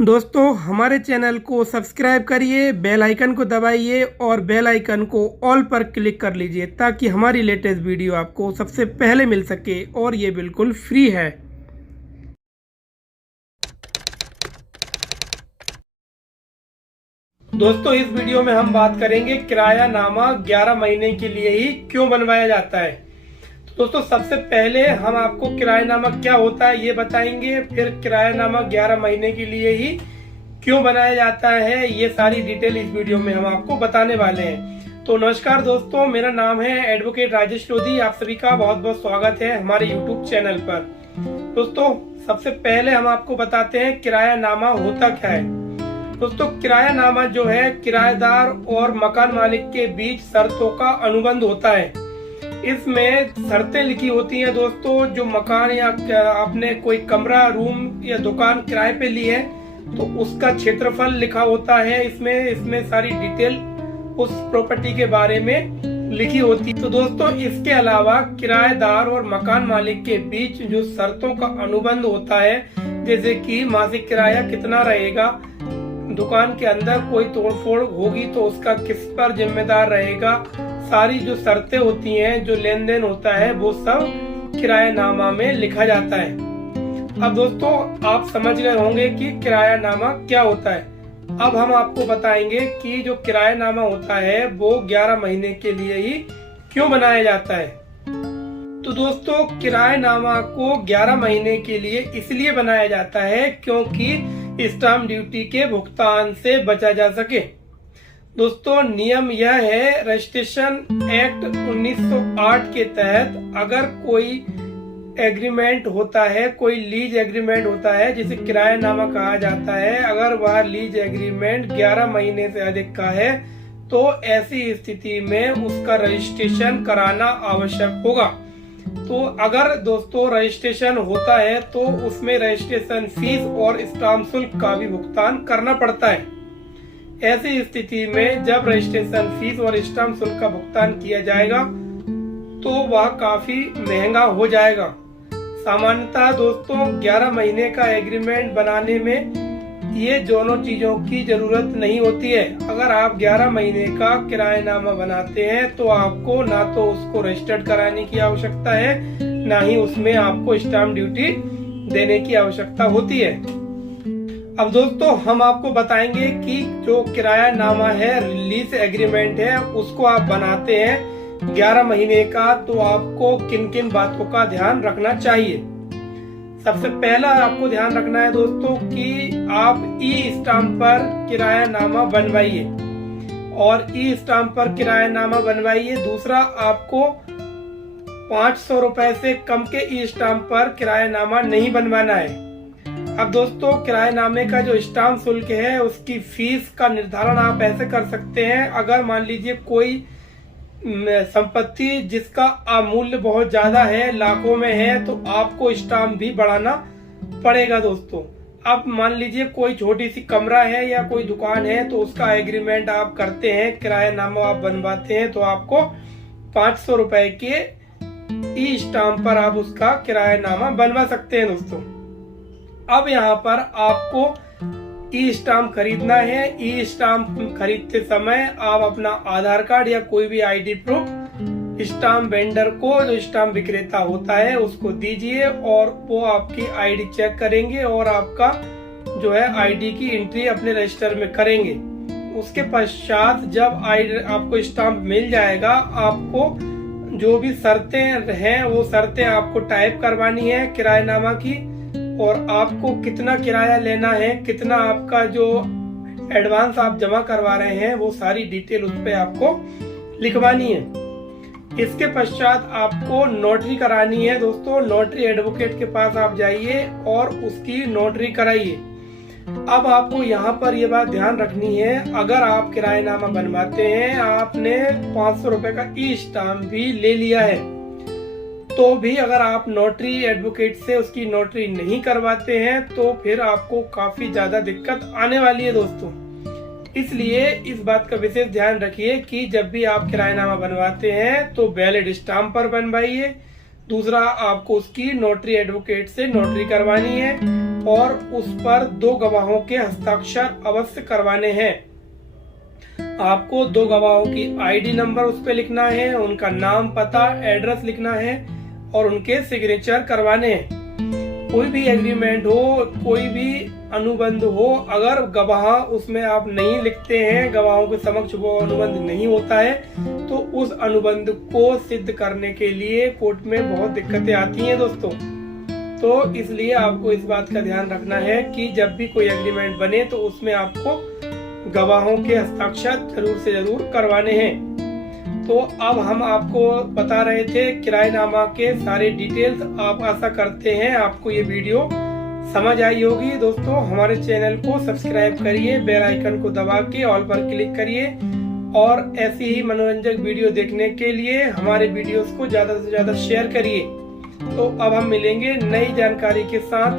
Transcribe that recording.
दोस्तों हमारे चैनल को सब्सक्राइब करिए, बेल आइकन को दबाइए और बेल आइकन को ऑल पर क्लिक कर लीजिए ताकि हमारी लेटेस्ट वीडियो आपको सबसे पहले मिल सके और ये बिल्कुल फ्री है। दोस्तों इस वीडियो में हम बात करेंगे किरायानामा 11 महीने के लिए ही क्यों बनवाया जाता है। तो दोस्तों सबसे पहले हम आपको किरायानामा क्या होता है ये बताएंगे, फिर किरायानामा 11 महीने के लिए ही क्यों बनाया जाता है ये सारी डिटेल इस वीडियो में हम आपको बताने वाले हैं। तो नमस्कार दोस्तों, मेरा नाम है एडवोकेट राजेश लोधी। आप सभी का बहुत बहुत स्वागत है हमारे यूट्यूब चैनल पर। दोस्तों सबसे पहले हम आपको बताते हैं किरायानामा होता क्या है। दोस्तों किरायानामा जो है किराएदार और मकान मालिक के बीच शर्तों का अनुबंध होता है। इसमें शर्तें लिखी होती हैं दोस्तों, जो मकान या आपने कोई कमरा, रूम या दुकान किराए पे ली है तो उसका क्षेत्रफल लिखा होता है। इसमें सारी डिटेल उस प्रॉपर्टी के बारे में लिखी होती है। तो दोस्तों इसके अलावा किराएदार और मकान मालिक के बीच जो शर्तों का अनुबंध होता है, जैसे कि मासिक किराया कितना रहेगा, दुकान के अंदर कोई तोड़फोड़ होगी तो उसका किस पर जिम्मेदार रहेगा, सारी जो शर्तें होती हैं, जो लेन देन होता है, वो सब किरायानामा में लिखा जाता है। अब दोस्तों आप समझ गए होंगे कि किरायानामा क्या होता है। अब हम आपको बताएंगे कि जो किरायानामा होता है वो 11 महीने के लिए ही क्यों बनाया जाता है। तो दोस्तों किरायानामा को 11 महीने के लिए इसलिए बनाया जाता है क्योंकि स्टाम्प ड्यूटी के भुगतान से बचा जा सके। दोस्तों नियम यह है, रजिस्ट्रेशन एक्ट 1908 के तहत अगर कोई एग्रीमेंट होता है, कोई लीज एग्रीमेंट होता है जिसे किरायानामा कहा जाता है, अगर वह लीज एग्रीमेंट 11 महीने से अधिक का है तो ऐसी स्थिति में उसका रजिस्ट्रेशन कराना आवश्यक होगा। तो अगर दोस्तों रजिस्ट्रेशन होता है तो उसमें रजिस्ट्रेशन फीस और स्टाम्प शुल्क का भी भुगतान करना पड़ता है। ऐसी स्थिति में जब रजिस्ट्रेशन फीस और स्टाम्प शुल्क का भुगतान किया जाएगा तो वह काफी महंगा हो जाएगा। सामान्यतः दोस्तों 11 महीने का एग्रीमेंट बनाने में ये दोनों चीजों की जरूरत नहीं होती है। अगर आप 11 महीने का किरायानामा बनाते हैं तो आपको ना तो उसको रजिस्टर्ड कराने की आवश्यकता है, ना ही उसमें आपको स्टाम्प ड्यूटी देने की आवश्यकता होती है। अब दोस्तों हम आपको बताएंगे कि जो किरायानामा है, लीज एग्रीमेंट है, उसको आप बनाते हैं 11 महीने का तो आपको किन किन बातों का ध्यान रखना चाहिए। सबसे पहला आपको ध्यान रखना है दोस्तों कि आप ई स्टाम्प पर किरायानामा बनवाइए और ई स्टाम्प पर किरायानामा बनवाइए। दूसरा, आपको 500 रुपए से कम के ई स्टाम्प पर किरायानामा नहीं बनवाना है। अब दोस्तों किरायानामे का जो स्टाम्प शुल्क है उसकी फीस का निर्धारण आप ऐसे कर सकते हैं, अगर मान लीजिए कोई संपत्ति जिसका मूल्य बहुत ज्यादा है, लाखों में है, तो आपको स्टाम्प भी बढ़ाना पड़ेगा दोस्तों। अब मान लीजिए कोई छोटी सी कमरा है या कोई दुकान है तो उसका एग्रीमेंट आप करते हैं, किरायानामा आप बनवाते हैं, तो आपको 500 रुपए के ई स्टाम्प पर आप उसका किरायानामा बनवा सकते हैं दोस्तों। अब यहाँ पर आपको ई स्टाम्प खरीदना है। ई स्टाम्प खरीदते समय आप अपना आधार कार्ड या कोई भी आईडी प्रूफ स्टाम्प वेंडर को, जो स्टाम्प विक्रेता होता है, उसको दीजिए और वो आपकी आईडी चेक करेंगे और आपका जो है आईडी की एंट्री अपने रजिस्टर में करेंगे। उसके पश्चात जब आईडी आपको स्टाम्प मिल जाएगा, आपको जो भी शर्तें हैं वो शर्तें आपको टाइप करवानी है किरायानामा की, और आपको कितना किराया लेना है, कितना आपका जो एडवांस आप जमा करवा रहे हैं, वो सारी डिटेल उस पे आपको लिखवानी है। इसके पश्चात आपको नोटरी करानी है दोस्तों। नोटरी एडवोकेट के पास आप जाइए और उसकी नोटरी कराइए। अब आपको यहाँ पर ये बात ध्यान रखनी है, अगर आप किरायानामा बनवाते हैं, आपने 500 रुपए का ई स्टाम्प भी ले लिया है, तो भी अगर आप नोटरी एडवोकेट से उसकी नोटरी नहीं करवाते हैं तो फिर आपको काफी ज्यादा दिक्कत आने वाली है दोस्तों। इसलिए इस बात का विशेष ध्यान रखिए कि जब भी आप किरायानामा बनवाते हैं तो वैलिड स्टाम्प पर बनवाइए। दूसरा, आपको उसकी नोटरी एडवोकेट से नोटरी करवानी है। और उस पर 2 गवाहों के हस्ताक्षर अवश्य करवाने हैं। आपको 2 गवाहों की आईडी नंबर उस पर लिखना है, उनका नाम, पता, एड्रेस लिखना है और उनके सिग्नेचर करवाने हैं। कोई भी एग्रीमेंट हो, कोई भी अनुबंध हो, अगर गवाह उसमें आप नहीं लिखते हैं, गवाहों के समक्ष वो अनुबंध नहीं होता है, तो उस अनुबंध को सिद्ध करने के लिए कोर्ट में बहुत दिक्कतें आती हैं दोस्तों। तो इसलिए आपको इस बात का ध्यान रखना है कि जब भी कोई एग्रीमेंट बने तो उसमें आपको गवाहों के हस्ताक्षर जरूर से जरूर करवाने हैं। तो अब हम आपको बता रहे थे किराएनामा के सारे डिटेल्स। आप आशा करते हैं आपको ये वीडियो समझ आई होगी। दोस्तों हमारे चैनल को सब्सक्राइब करिए, बेल आइकन को दबा के ऑल पर क्लिक करिए और ऐसी ही मनोरंजक वीडियो देखने के लिए हमारे वीडियोस को ज्यादा से ज्यादा शेयर करिए। तो अब हम मिलेंगे नई जानकारी के साथ।